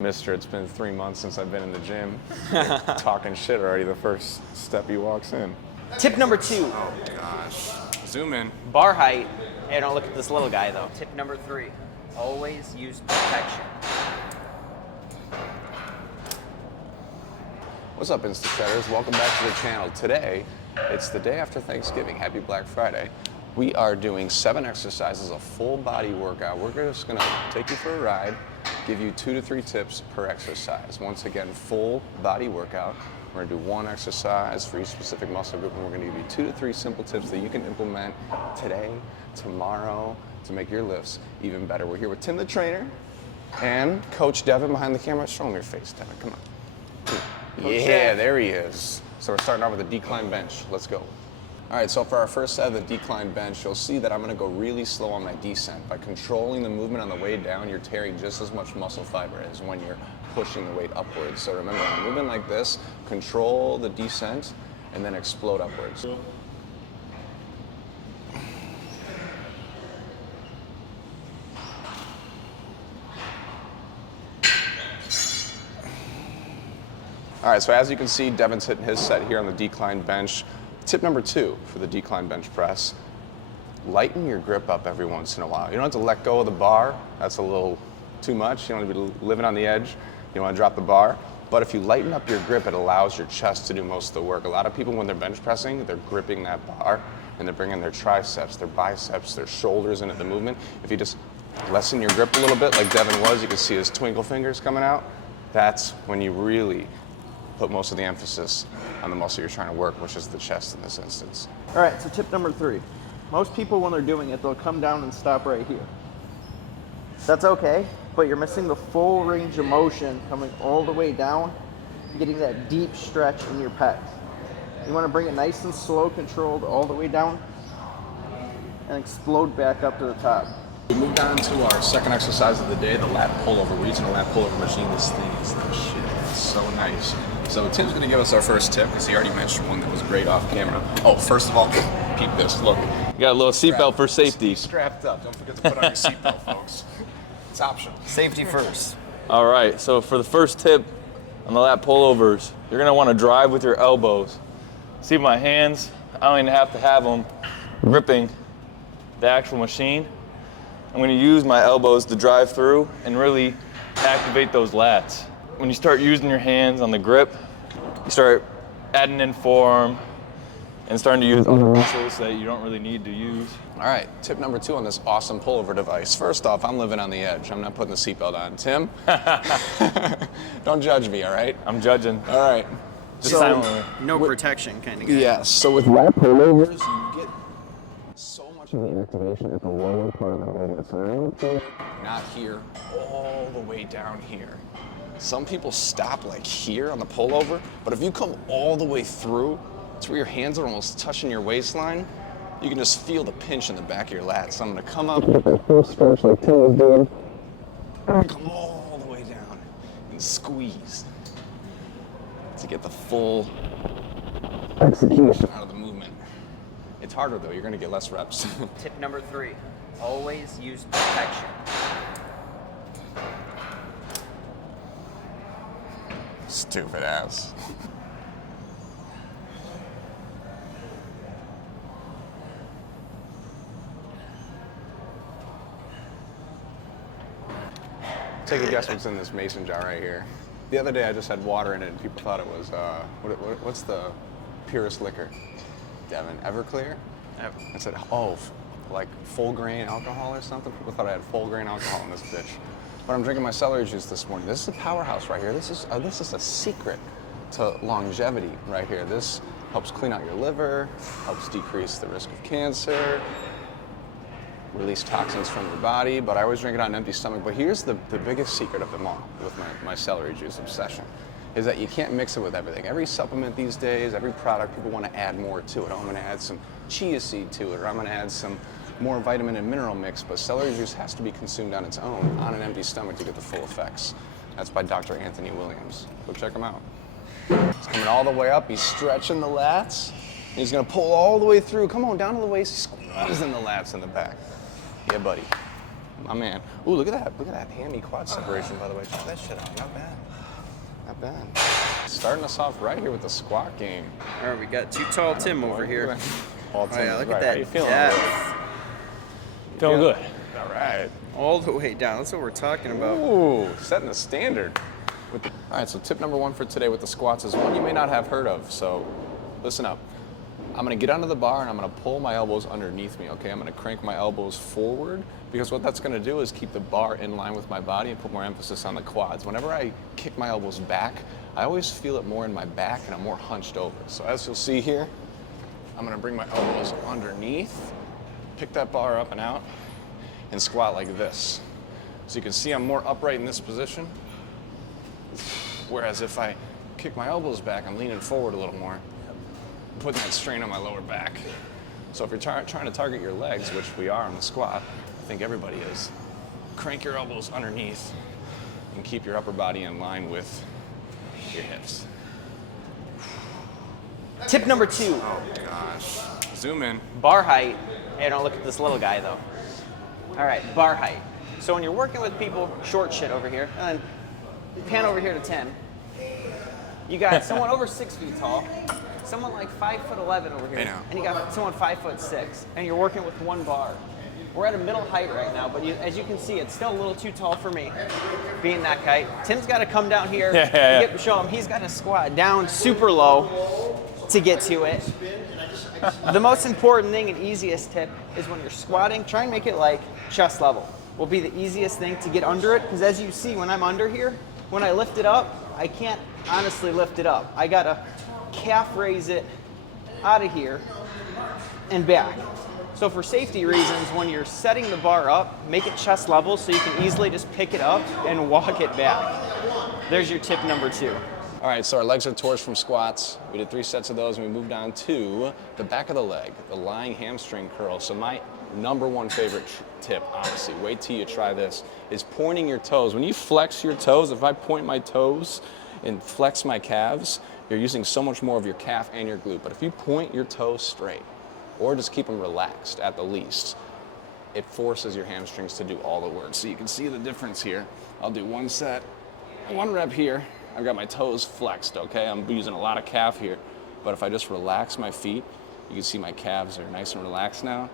Mister, it's been 3 months since I've been in the gym. Talking shit already the first step he walks in. Tip number 2. Oh gosh. Zoom in. Bar height. Hey, don't look at this little guy though. Tip number 3. Always use protection. What's up, Insta Shredders? Welcome back to the channel. Today, it's the day after Thanksgiving. Happy Black Friday. We are doing 7 exercises, a full body workout. We're just gonna take you for a ride, give you 2 to 3 tips per exercise. Once again, full body workout. We're gonna do 1 exercise for each specific muscle group, and we're gonna give you 2 to 3 simple tips that you can implement today, tomorrow, to make your lifts even better. We're here with Tim the trainer and Coach Devin behind the camera. Show him your face, Devin, come on. Yeah, there he is. So we're starting off with a decline bench. Let's go. All right, so for our first set of the decline bench, you'll see that I'm gonna go really slow on my descent. By controlling the movement on the way down, you're tearing just as much muscle fiber as when you're pushing the weight upwards. So remember, when I'm moving like this, control the descent and then explode upwards. All right, so as you can see, Devin's hitting his set here on the decline bench. Tip number 2 for the decline bench press, lighten your grip up every once in a while. You don't have to let go of the bar. That's a little too much. You don't want to be living on the edge. You want to drop the bar. But if you lighten up your grip, it allows your chest to do most of the work. A lot of people, when they're bench pressing, they're gripping that bar and they're bringing their triceps, their biceps, their shoulders into the movement. If you just lessen your grip a little bit, like Devin was, you can see his twinkle fingers coming out. That's when you really put most of the emphasis on the muscle you're trying to work, which is the chest in this instance. All right, so tip number 3. Most people, when they're doing it, they'll come down and stop right here. That's okay, but you're missing the full range of motion coming all the way down, getting that deep stretch in your pecs. You want to bring it nice and slow, controlled all the way down, and explode back up to the top. We moved on to our second exercise of the day, the lat pullover. We're using a lat pullover machine. This thing is the shit. It's so nice. So Tim's gonna give us our first tip because he already mentioned one that was great off camera. Oh, first of all, peep this. Look, You got a little seatbelt for safety. strapped up. Don't forget to put on your seatbelt, folks. It's optional. Safety first. All right, so for the first tip on the lat pullovers, you're gonna wanna drive with your elbows. See my hands, I don't even have to have them gripping the actual machine. I'm gonna use my elbows to drive through and really activate those lats. When you start using your hands on the grip, you start adding in forearm and starting to use other muscles that you don't really need to use. All right, tip number 2 on this awesome pullover device. First off, I'm living on the edge. I'm not putting the seatbelt on. Tim, don't judge me, all right? I'm judging. All right. Just silently. No protection kind of guy. Yes, so with lat pullovers, you get so much of the activation at the lower part of the movement. So not here, all the way down here. Some people stop like here on the pullover, but if you come all the way through to where your hands are almost touching your waistline, you can just feel the pinch in the back of your lats. So I'm gonna come up, get that full stretch like Tim was doing, and come all the way down and squeeze to get the full execution out of the movement. It's harder though, you're gonna get less reps. Tip number 3. Always use protection. Stupid ass. Take a guess what's in this mason jar right here. The other day I just had water in it and people thought it was, what's the purest liquor? Devin, Everclear? I said, like full grain alcohol or something? People thought I had full grain alcohol in this bitch. But I'm drinking my celery juice this morning. This is a powerhouse right here. This is a secret to longevity right here. This helps clean out your liver, helps decrease the risk of cancer, release toxins from your body, but I always drink it on an empty stomach. But here's the biggest secret of them all with my celery juice obsession, is that you can't mix it with everything. Every supplement these days, every product, people want to add more to it. Oh, I'm gonna add some chia seed to it, or I'm gonna add some more vitamin and mineral mix, but celery juice has to be consumed on its own, on an empty stomach to get the full effects. That's by Dr. Anthony Williams. Go check him out. He's coming all the way up, he's stretching the lats, and he's gonna pull all the way through. Come on, down to the waist, squeezing the lats in the back. Yeah, buddy. My man. Ooh, look at that. Look at that hammy quad separation, by the way. Check that shit out. Not bad. Not bad. Starting us off right here with the squat game. All right, we got too tall Tim over here. All Oh yeah, look at How that you feeling? depth. Feeling good. All right. All the way down. That's what we're talking about. Ooh, setting the standard. All right, so tip number 1 for today with the squats is one you may not have heard of, so listen up. I'm gonna get under the bar and I'm gonna pull my elbows underneath me, okay? I'm gonna crank my elbows forward because what that's gonna do is keep the bar in line with my body and put more emphasis on the quads. Whenever I kick my elbows back, I always feel it more in my back and I'm more hunched over. So as you'll see here, I'm gonna bring my elbows underneath, pick that bar up and out, and squat like this. So you can see I'm more upright in this position. Whereas if I kick my elbows back, I'm leaning forward a little more, putting that strain on my lower back. So if you're trying to target your legs, which we are on the squat, I think everybody is, crank your elbows underneath and keep your upper body in line with your hips. Tip number 2, Oh gosh. Zoom in. bar height. Hey, don't look at this little guy though. All right, bar height. So when you're working with people, short shit over here, and then pan over here to 10. You got someone over 6 feet tall, someone like 5'11" over here, I know. and you got someone 5'6", and you're working with one bar. We're at a middle height right now, but as you can see, it's still a little too tall for me, being that height. Tim's got to come down here, show him he's got to squat down super low to get to it. The most important thing and easiest tip is when you're squatting, try and make it like chest level. Will be the easiest thing to get under it, because as you see, when I'm under here, when I lift it up, I can't honestly lift it up. I gotta calf raise it out of here and back. So for safety reasons, when you're setting the bar up, make it chest level so you can easily just pick it up and walk it back. There's your tip number 2. All right, so our legs are torched from squats. We did 3 sets of those and we moved on to the back of the leg, the lying hamstring curl. So my number 1 favorite tip, honestly, wait till you try this, is pointing your toes. When you flex your toes, if I point my toes and flex my calves, you're using so much more of your calf and your glute. But if you point your toes straight, or just keep them relaxed at the least, it forces your hamstrings to do all the work. So you can see the difference here. I'll do 1 set, 1 rep here. I've got my toes flexed, okay? I'm using a lot of calf here. But if I just relax my feet, you can see my calves are nice and relaxed now.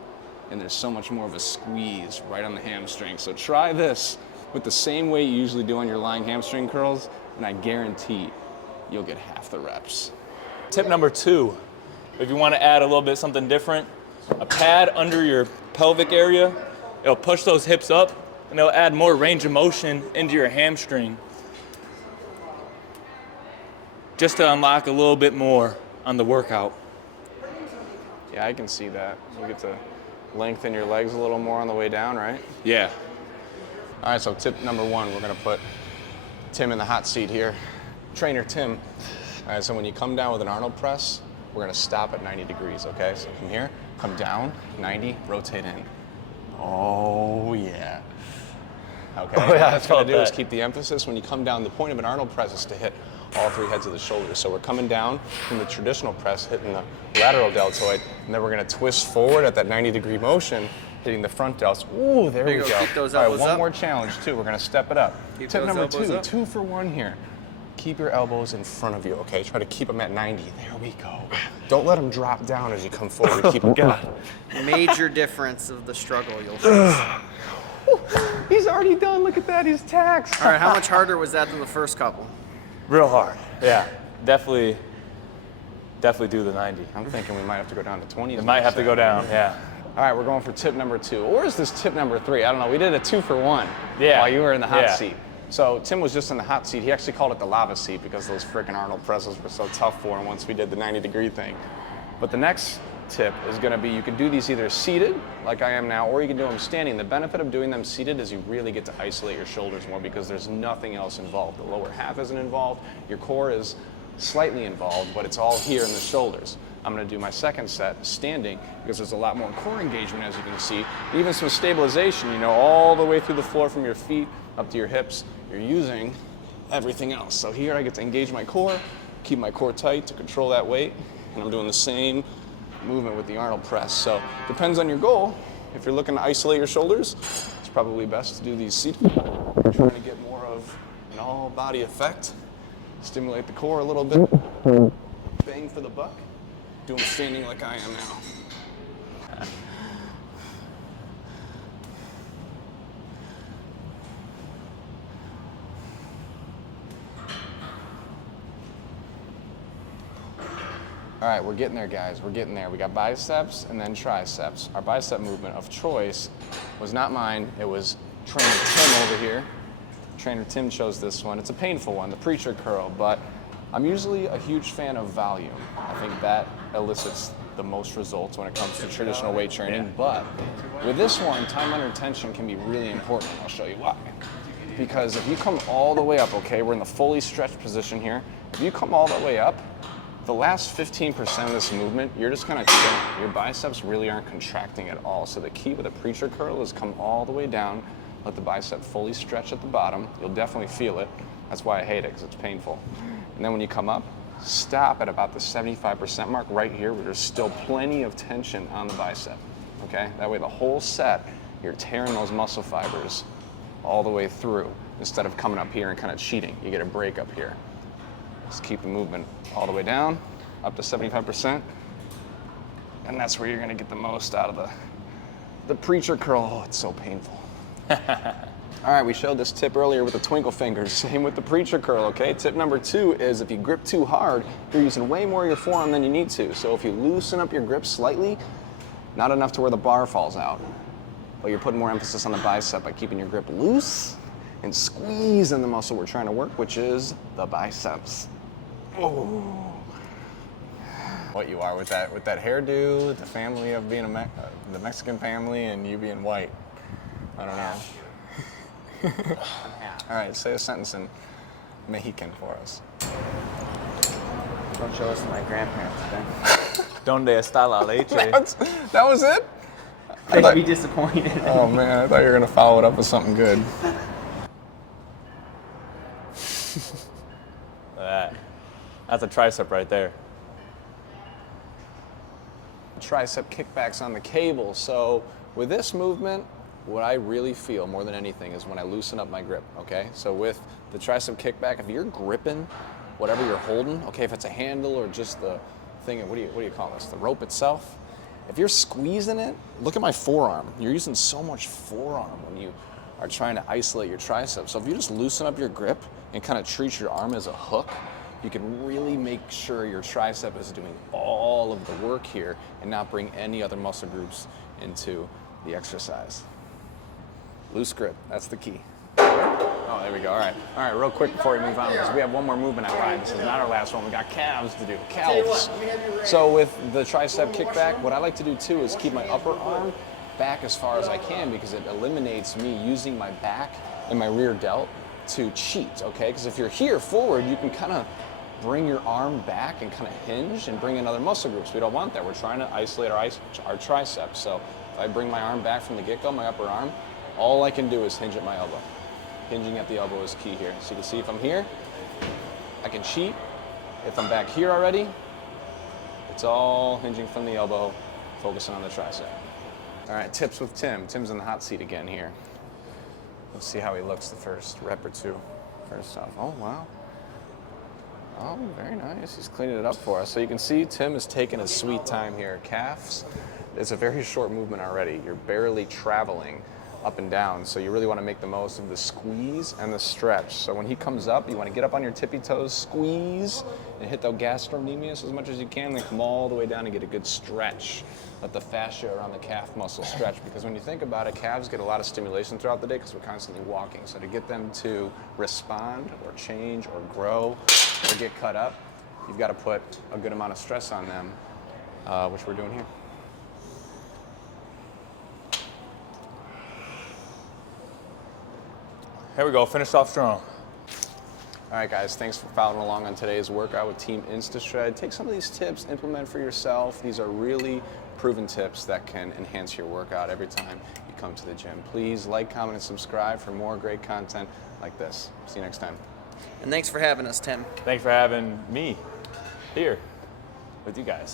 And there's so much more of a squeeze right on the hamstring. So try this with the same way you usually do on your lying hamstring curls, and I guarantee you'll get half the reps. Tip number 2, if you want to add a little bit something different, a pad under your pelvic area, it'll push those hips up and it'll add more range of motion into your hamstring, just to unlock a little bit more on the workout. Yeah, I can see that. You get to lengthen your legs a little more on the way down, right? Yeah. All right, so tip number 1, we're gonna put Tim in the hot seat here. Trainer Tim. All right, so when you come down with an Arnold press, we're gonna stop at 90 degrees, okay? So come here, come down, 90, rotate in. Oh, yeah. Okay, Oh, yeah, all it's gonna do is that. keep the emphasis. When you come down, the point of an Arnold press is to hit all 3 heads of the shoulders. So we're coming down from the traditional press, hitting the lateral deltoid, and then we're gonna twist forward at that 90-degree motion, hitting the front delts. Ooh, there we you go. go. Keep those All right, elbows one up. more challenge too. We're gonna step it up. Keep Tip those number elbows 2, up. 2 for 1 here. Keep your elbows in front of you, okay? Try to keep them at 90. There we go. Don't let them drop down as you come forward. Keep them good. Major difference of the struggle you'll face. He's already done. Look at that. He's taxed. All right, how much harder was that than the first couple? Real hard. Yeah. Definitely do the 90. I'm thinking we might have to go down to 20. It might have to go down, yeah. All right, we're going for tip number 2. Or is this tip number 3? I don't know. We did a 2 for 1 Yeah. while you were in the hot Yeah. seat. So Tim was just in the hot seat. He actually called it the lava seat because those freaking Arnold presses were so tough for him once we did the 90-degree thing. But the next tip is going to be you can do these either seated, like I am now, or you can do them standing. The benefit of doing them seated is you really get to isolate your shoulders more because there's nothing else involved. The lower half isn't involved. Your core is slightly involved, but it's all here in the shoulders. I'm going to do my second set standing because there's a lot more core engagement, as you can see. Even some stabilization, you know, all the way through the floor from your feet up to your hips. You're using everything else. So here I get to engage my core, keep my core tight to control that weight, and I'm doing the same movement with the Arnold press. So depends on your goal. If you're looking to isolate your shoulders, it's probably best to do these seat. We're trying to get more of an all body effect, stimulate the core a little bit, bang for the buck, do them standing like I am now. All right, we're getting there, guys. We're getting there. We got biceps and then triceps. Our bicep movement of choice was not mine. It was Trainer Tim over here. Trainer Tim chose this one. It's a painful one, the preacher curl, but I'm usually a huge fan of volume. I think that elicits the most results when it comes to traditional weight training. But with this one, time under tension can be really important. I'll show you why. Because if you come all the way up, okay, we're in the fully stretched position here. If you come all the way up, the last 15% of this movement, you're just kind of chilling. Your biceps really aren't contracting at all. So the key with a preacher curl is come all the way down, let the bicep fully stretch at the bottom. You'll definitely feel it. That's why I hate it, because it's painful. And then when you come up, stop at about the 75% mark right here, where there's still plenty of tension on the bicep, okay? That way the whole set, you're tearing those muscle fibers all the way through, instead of coming up here and kind of cheating. You get a break up here. Just keep the movement all the way down, up to 75%. And that's where you're gonna get the most out of the preacher curl. Oh, it's so painful. All right, we showed this tip earlier with the twinkle fingers. Same with the preacher curl, okay? Tip number 2 is if you grip too hard, you're using way more of your forearm than you need to. So if you loosen up your grip slightly, not enough to where the bar falls out, but you're putting more emphasis on the bicep by keeping your grip loose and squeezing the muscle we're trying to work, which is the biceps. Oh. What you are with that hairdo, the family of being the Mexican family, and you being white. I don't know. All right, say a sentence in Mexican for us. Don't show us to my grandparents, okay? Donde está la leche? That was it? They'd be disappointed. Oh man, I thought you were gonna follow it up with something good. That's a tricep right there. Tricep kickbacks on the cable. So with this movement, what I really feel more than anything is when I loosen up my grip, okay? So with the tricep kickback, if you're gripping whatever you're holding, okay, if it's a handle or just the thing, what do you call this? The rope itself. If you're squeezing it, look at my forearm. You're using so much forearm when you are trying to isolate your tricep. So if you just loosen up your grip and kind of treat your arm as a hook, you can really make sure your tricep is doing all of the work here and not bring any other muscle groups into the exercise. Loose grip, that's the key. Oh, there we go, all right, real quick before we move on, because we have one more movement at line. This is not our last one, we got calves to do, calves. So with the tricep kickback, what I like to do too is keep my upper arm back as far as I can, because it eliminates me using my back and my rear delt to cheat, okay? Because if you're here forward, you can kind of bring your arm back and kind of hinge and bring in other muscle groups. We don't want that. We're trying to isolate our triceps. So if I bring my arm back from the get-go, my upper arm, all I can do is hinge at my elbow. Hinging at the elbow is key here. So you can see if I'm here, I can cheat. If I'm back here already, it's all hinging from the elbow, focusing on the tricep. All right, tips with Tim. Tim's in the hot seat again here. Let's see how he looks the first rep or two. First off, oh wow. Oh, very nice. He's cleaning it up for us. So you can see Tim is taking his sweet time here. Calves, it's a very short movement already. You're barely traveling up and down, so you really want to make the most of the squeeze and the stretch. So when he comes up, you want to get up on your tippy toes, squeeze, and hit the gastrocnemius as much as you can, then come all the way down and get a good stretch. Let the fascia around the calf muscle stretch, because when you think about it, calves get a lot of stimulation throughout the day because we're constantly walking. So to get them to respond or change or grow or get cut up, you've got to put a good amount of stress on them, which we're doing here. Here we go, finished off strong. All right, guys, thanks for following along on today's workout with Team InstaShred. Take some of these tips, implement for yourself. These are really proven tips that can enhance your workout every time you come to the gym. Please like, comment, and subscribe for more great content like this. See you next time. And thanks for having us, Tim. Thanks for having me here with you guys.